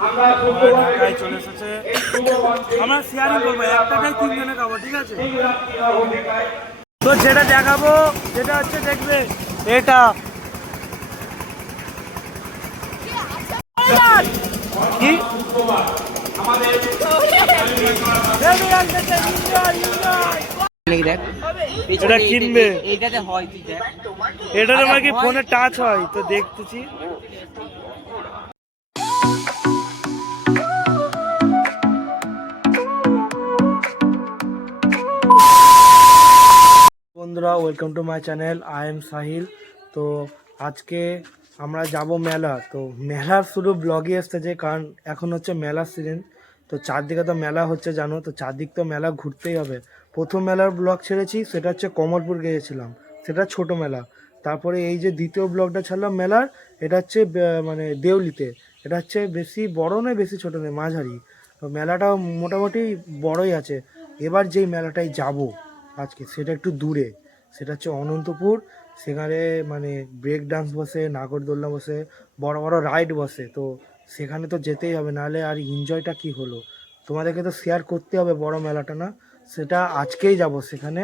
ঢাকায় চলে এসেছে। আমরা শেয়ারিং করবো, একটাটাই তিনজনে খাবো, ঠিক আছে? তো যেটা দেখাবো যেটা হচ্ছে দেখবে এটা কি এটা কিনবে, এটাতে আমার কি ফোনে টাচ হয় তো দেখতেছি। বন্ধুরা, welcome to my channel, I am Sahil. তো আজকে আমরা যাব মেলা। তো মেলার শুধু ব্লগই এসতেছে, কারণ এখন হচ্ছে মেলার সিজন। তো চারদিকে তো মেলা হচ্ছে জানো, তো চারদিক তো মেলা ঘুরতেই হবে। প্রথম মেলার ব্লগ ছেড়েছি, সেটা হচ্ছে কমলপুর গিয়েছিলাম, সেটা ছোট মেলা। তারপরে এই যে দ্বিতীয় ব্লগটা ছাড়লাম মেলার, এটা হচ্ছে মানে দেউলিতে। এটা হচ্ছে বেশি বড় নয়, বেশি ছোট নয়, মাঝারি। তো মেলাটা মোটামুটি বড়ই আছে। এবার যেই মেলাটায় যাব আজকে, সেটা একটু দূরে, সেটা হচ্ছে অনন্তপুর। সেখানে মানে ব্রেক ডান্স বসে, নাগরদোলনা বসে, বড় বড় রাইড বসে। তো সেখানে তো যেতেই হবে, নাহলে আর এনজয়টা কি হলো। তোমাদেরকে তো শেয়ার করতে হবে বড় মেলাটা, না? সেটা আজকেই যাব সেখানে।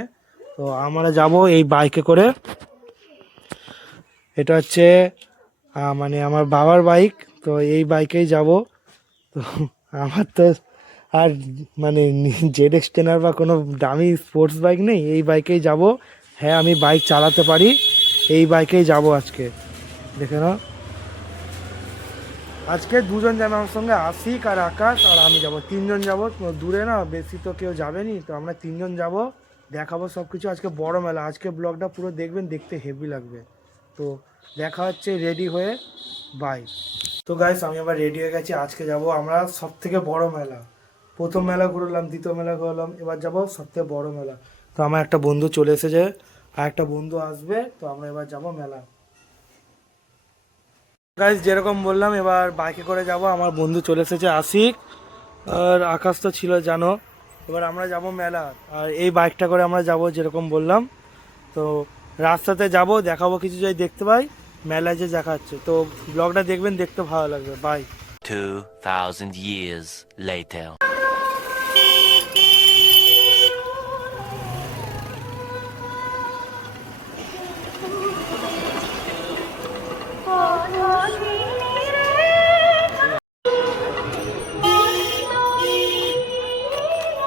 তো আমরা যাব এই বাইকে করে। এটা হচ্ছে মানে আমার বাবার বাইক। তো এই বাইকেই যাব। তো আমার তো আর মানে জেড এক্সটেনার বা কোনো দামি স্পোর্টস বাইক নেই, এই বাইকেই যাব। হ্যাঁ, আমি বাইক চালাতে পারি, এই বাইকেই যাব আজকে। দেখে নাও, আজকে দুজন যাবে আমার সঙ্গে, আশিক আর আকাশ আর আমি যাব, তিনজন যাব। দূরে না, বেশি তো কেউ যাবে নি, তো আমরা তিনজন যাব। দেখাবো সব কিছু। আজকে বড় মেলা, আজকে ব্লগটা পুরো দেখবেন, দেখতে হেভি লাগবে। তো দেখা হচ্ছে রেডি হয়ে, বাই। তো গাইস, আমি আবার রেডি হয়ে গেছি। আজকে যাব আমরা সব থেকে বড় মেলা। প্রথম মেলা ঘুরলাম, দ্বিতীয় মেলা ঘুরলাম, এবার যাব সব থেকে বড় মেলা। তো আমার একটা বন্ধু চলে এসেছে, আর একটা বন্ধু আসবে। তো আমরা এবার যাব মেলা। গাইস, যেরকম বললাম, এবার বাইকে করে যাব। আমার বন্ধু চলে এসেছে, আশিক আর আকাশ তো ছিল জানো। এবার আমরা যাব মেলা, আর এই বাইকটা করে আমরা যাব যেরকম বললাম। তো রাস্তাতে যাব, দেখাবো কিছু যাই দেখতে পাই, মেলায় যে দেখাচ্ছে। তো ব্লগটা দেখবেন, দেখতে ভালো লাগবে। বাই। 2000 years later.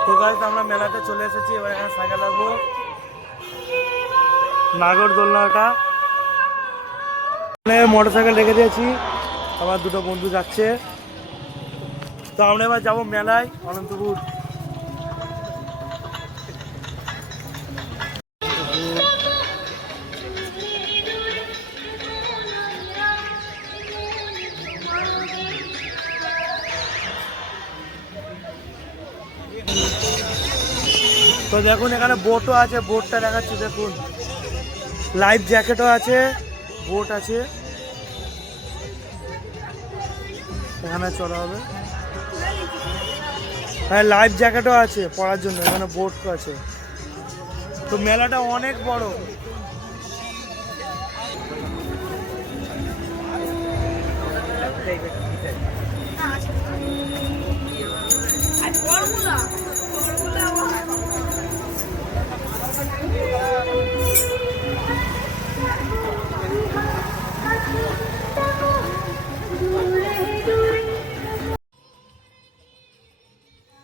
তো গাইস, আমরা মেলাতে চলে এসেছি। এবার এখানে সাইকেল লাগবো, নাগরদোলনাটা মোটর সাইকেল রেখে দিয়েছি। আমার দুটো বন্ধু যাচ্ছে। তো আমরা এবার যাবো মেলায়, অনন্তপুর। তো দেখুন, এখানে বোটও আছে, বোটটা দেখাচ্ছি দেখুন, লাইফ জ্যাকেটও আছে, বোট আছে, এখানে চলা হবে। হ্যাঁ, লাইফ জ্যাকেটও আছে পরার জন্য, এখানে বোটও আছে। তো মেলাটা অনেক বড়।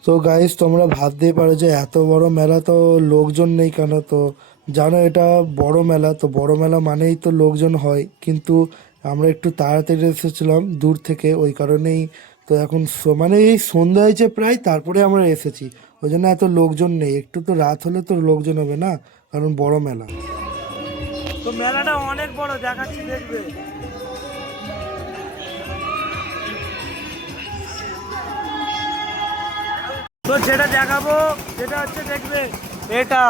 তো গাইস, তোমরা ভাবতেই পারো যে এত বড় মেলা, তো লোকজন নেই কেন? তো জানো, এটা বড় মেলা, তো বড় মেলা মানেই তো লোকজন হয়। কিন্তু আমরা একটু তাড়াতাড়ি এসেছিলাম দূর থেকে, ওই কারণেই তো এখন মানে এই সন্ধ্যা হয়েছে প্রায়, তারপরে আমরা এসেছি। ওই জন্য এত লোকজন নেই। একটু তো রাত হলে তো লোকজন হবে না, কারণ বড় মেলা। তো মেলাটা অনেক বড়, দেখাচ্ছি দেখবে। তো যেটা দেখাবো যেটা হচ্ছে দেখবে এটা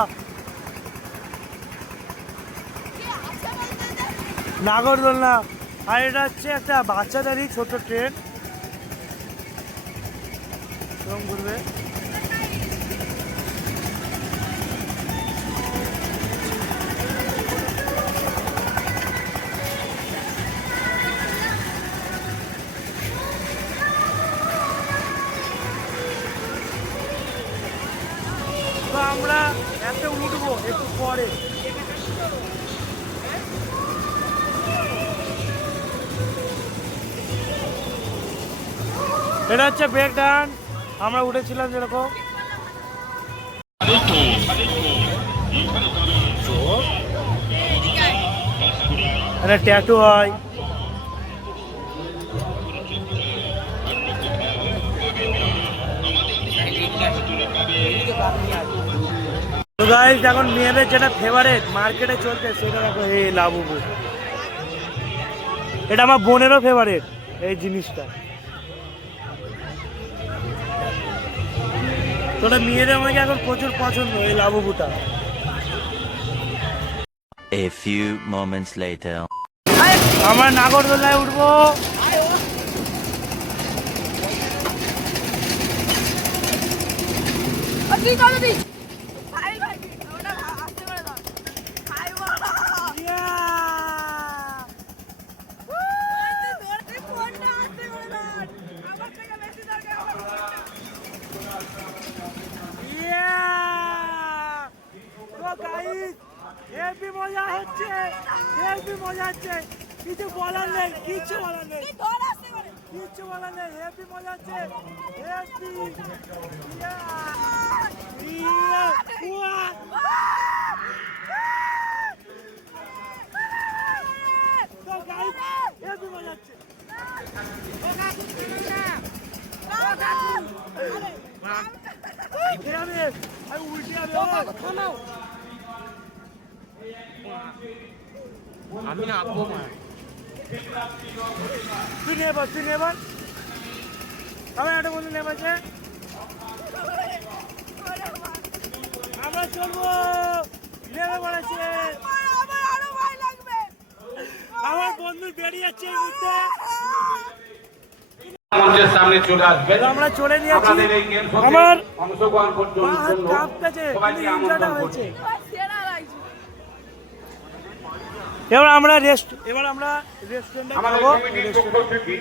নাগরদোলনা, আর এটা হচ্ছে একটা বাচ্চাদেরই ছোট ট্রেন, ঘুরবে। তো আমরা এতে উঠবো একটু পরে। এটা হচ্ছে ব্রেক ডান্স, আমরা উঠেছিলাম যেরকম। এটা ট্যাটু হয়। তো গাইস এখন মেয়েদের যেটা ফেভারিট মার্কেটে চলছে সেটা দেখো, এই লাবুবু। এটা আমার বোনেরও ফেভারিট এই জিনিসটা। তোটা মেয়েদের আমাকে এখন প্রচুর পছন্দ এই লাবুবুটা। A few moments later. আমরা নাগরদোলায় উঠবো। হেভি মজা হচ্ছে, হেভি মজা হচ্ছে, কিছু বলার নেই, কিছু বলার নেই, কিচ্ছু বলার নেই, হেভি মজা হচ্ছে, হেভি। তো গাইস হেভি মজা হচ্ছে। আমি উল্টে যাবে, থামাও। আমি আঁকবো মা, তুই নেবার, তুই নেবার। আমার একটা বন্ধু নেবাছে, আমরা চলবো। নেবে বলেছে, আমার বন্ধু বেরিয়ে যাচ্ছে এই মুহূর্তে। মঞ্চের সামনে চলে আসবেন। আমরা চলে নিয়েছি। আপনাদের এই গেম আমার অংশগ্রহণ করতে জন্য কাঁপতেছে, সবাইকে আমন্ত্রণ করছি। এবার আমরা রেস্টুরেন্টে আমাদের খাবো। কমিটির পক্ষ থেকে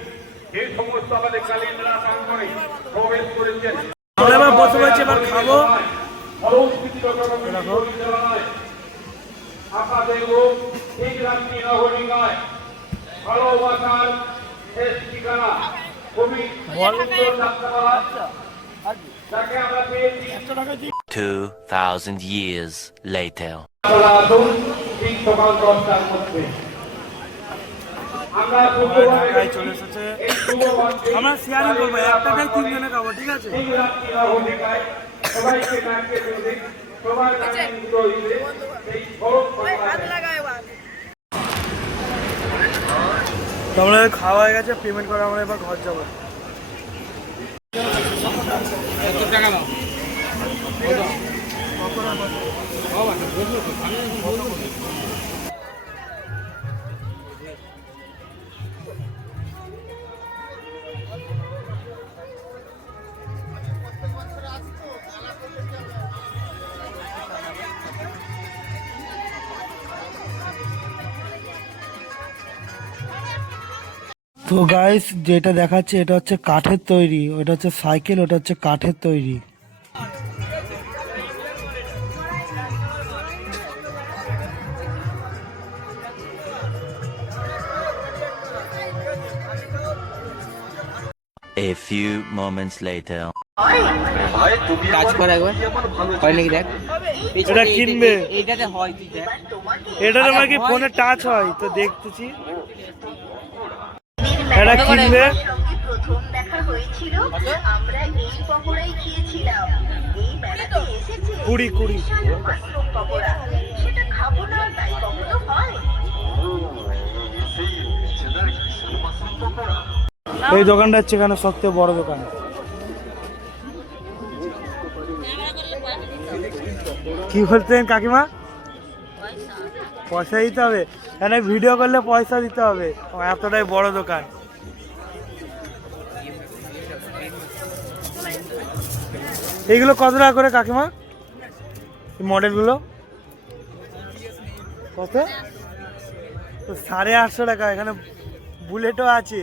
এই সমস্ত আমাদের কালিন্দরা প্রাঙ্গণে প্রবেশ করেছেন। আমরা এবার বসে বসে এবার খাবো। আপনাদের ঠিক রাত্রি নগরিকায় ভালোবাসার শেষ ঠিকানা কবি যাকে আমরা পেয়েছি 2,000 years later. ঠিক সকাল 10টার মধ্যে আমরা ঢাকায় চলে এসেছে। আমরা শেয়ারিং করবো, একটাটাই তিনজনে খাবো, ঠিক আছে? সবাইকে ডাকতে দেবে, সবার কাছে অনুরোধ হইবে এই শরৎ তো আমরা খাওয়া হয়ে গেছে, পেমেন্ট করে আমরা এবার ঘর যাবো। তো গাইস যেটা দেখাচ্ছে এটা হচ্ছে কাঠের তৈরি, ওটা হচ্ছে সাইকেল, ওটা হচ্ছে কাঠের তৈরি। A few moments later. কাজ কর একবার, হয় নাকি দেখ। এটা কিনবে, এইটাতে হয়, তুই দেখ। এটা তোমার কি ফোনে টাচ হয় তো দেখতেছি। এটা কিনবে। প্রথম দেখা হয়েছিল আমরা এই পকোড়াই খেয়েছিলাম। এই মেলাতে এসেছে কুড়ি মাশরুম পকোড়া, সেটা খাবো না তাই কখনো হয়? এই দোকানটা হচ্ছে এখানে সবথেকে বড় দোকান। কি বলতেন কাকিমা? পয়সা দিতে হবে, এখানে ভিডিও করলে পয়সা দিতে হবে, এতটাই বড় দোকান। এইগুলো কত টাকা করে কাকিমা, এই মডেলগুলো কত? তো 850 টাকা। এখানে বুলেটও আছে।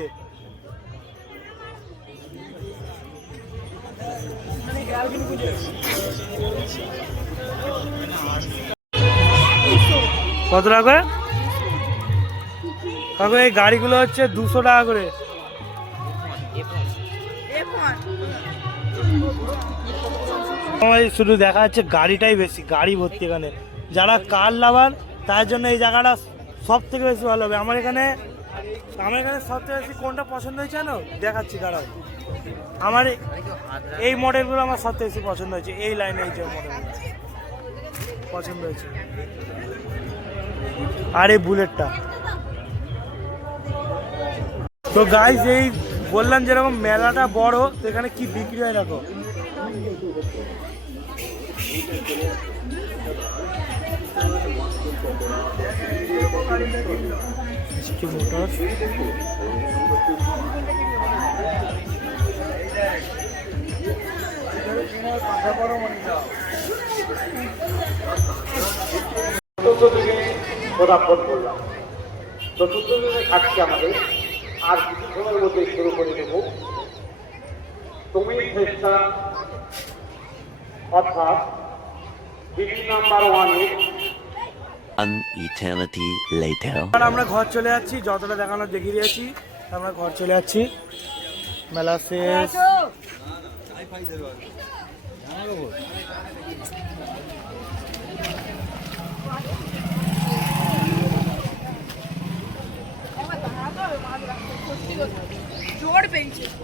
কত টাকা করে কাকু? এই গাড়িগুলো হচ্ছে 200 টাকা করে। শুধু দেখা যাচ্ছে গাড়িটাই বেশি, গাড়ি ভর্তি এখানে। যারা কার লাভার তার জন্য এই জায়গাটা সব থেকে বেশি ভালো হবে। আমার এখানে সব থেকে বেশি কোনটা পছন্দ হয়েছে জানো? দেখাচ্ছি দাঁড়াও। আমার এই মডেলগুলো আমার সব থেকে বেশি পছন্দ হয়েছে। এই লাইনে এই যে মডেলগুলো পছন্দ হয়েছে, আর এই বুলেটটা। তো গাইস, এই বললাম যেরকম মেলাটা বড়, তো এখানে কি বিক্রি হয় দেখো। মোটর চতুর্থ দিনে পদার্পণ করলাম। চতুর্থ দিনে থাকছে আমাদের আর কিছু সময়ের মধ্যে শুরু করে দেব তুমি চেষ্টা, অর্থাৎ দিদি নাম্বার 1-এর An eternity later. আর আমরা ঘর চলে যাচ্ছি, যতটা দেখানো দেখিয়ে দিয়েছি। আমরা ঘর চলে যাচ্ছি, মেলা শেষ।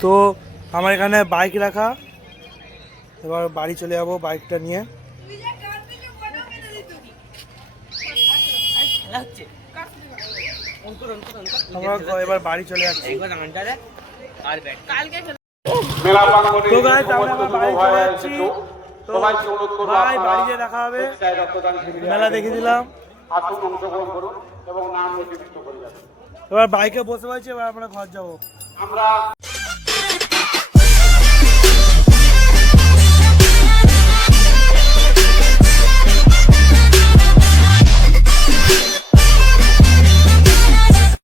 তো আমার এখানে বাইক রাখা, এবার বাড়ি চলে যাবো বাইকটা নিয়ে। আমরা এবার বাড়ি চলে যাচ্ছি। মেলা প্রাঙ্গণে তো গাইস, আমরা আবার বাড়ি চলে যাচ্ছি। তো সবাইকে অনুরোধ করবো ভাই, আপনারা বাড়িতে দেখা হবে। স্বেচ্ছায় রক্তদান শিবিরে মেলা দেখে দিলাম, আসুন, অংশগ্রহণ করুন এবং নাম নথিভুক্ত করে যাবেন। এবার বাইকে বসে পড়েছি, এবার আমরা ঘর যাবো। আমরা